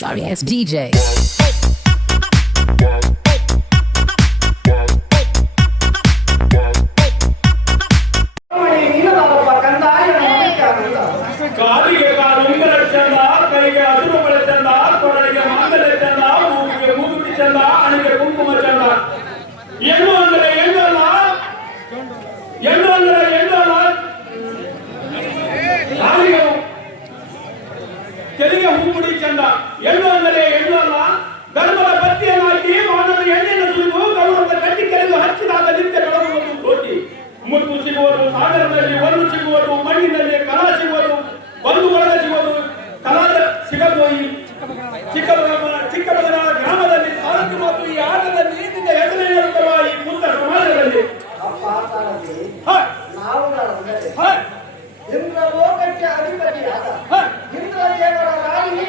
Sorry ass DJ. ಕಾಲಿಗೆ ಕಾಲುಂಗರ ಚಂದ, ಕೈಗೆ ಹಸಿರು ಬಳೆ ಚಂದ, ಕೊರಳಿಗೆ ಮಾಂಗಲ್ಯ ಚಂದ, ಮೂಗಿಗೆ ಮೂಗುತಿ ಚಂದ, ಹಣೆಗೆ ಕುಂಕುಮ ಚಂದ. ಹೆಣ್ಣು ಅಂದರೆ ಹೆಣ್ಣು ಅಲ್ಲ, ಹೆಣ್ಣು ಅಂದರೆ ಹೆಣ್ಣು ಅಲ್ಲ, ಕಾಲಿಗೆ ತೆಲಿಗೆ ಹೂಗುಡಿ ಚಂದ. ಹೆಣ್ಣು ಅಂದರೆ ಹೆಣ್ಣು ಅಲ್ಲ, ಧರ್ಮದ ಬತ್ತಿಯನ್ನಾಗಿ ಮಾನವ ಎಣ್ಣೆಯನ್ನು ಸುರಿದು ಗೌರವದ ಕಟ್ಟಿ ಕೆರೆದು ಹಚ್ಚಿದಾಗ ನಿತ್ಯ ಬೆಳಗುವುದು ಕೋಟಿ. ಮುತ್ತು ಸಿಗುವುದು ಸಾಗರದಲ್ಲಿ, ಒಂದು ಸಿಗುವುದು ಮಣ್ಣಿನಲ್ಲಿ, ಕಲಾ ಸಿಗುವುದು ಒಂದು ಬಳಗ ಸಿಗುವುದು, ಕಲಾದ ಸಿಗದು ಈ ಚಿಕ್ಕಬಗನ ಗ್ರಾಮದಲ್ಲಿ ಸಾರಥಿ ಮತ್ತು ಈ ಆಟದಲ್ಲಿ ನಿನ್ನ ಹೆಸರೇನಿರುತ್ತವ ಈ ಮುಕ್ತ ಸಮಾಜದಲ್ಲಿ. ಇಂದ್ರ ಲೋಕಕ್ಕೆ ಅಧಿಪತಿಯಾದ ಇಂದ್ರದೇವರ ರಾಣಿ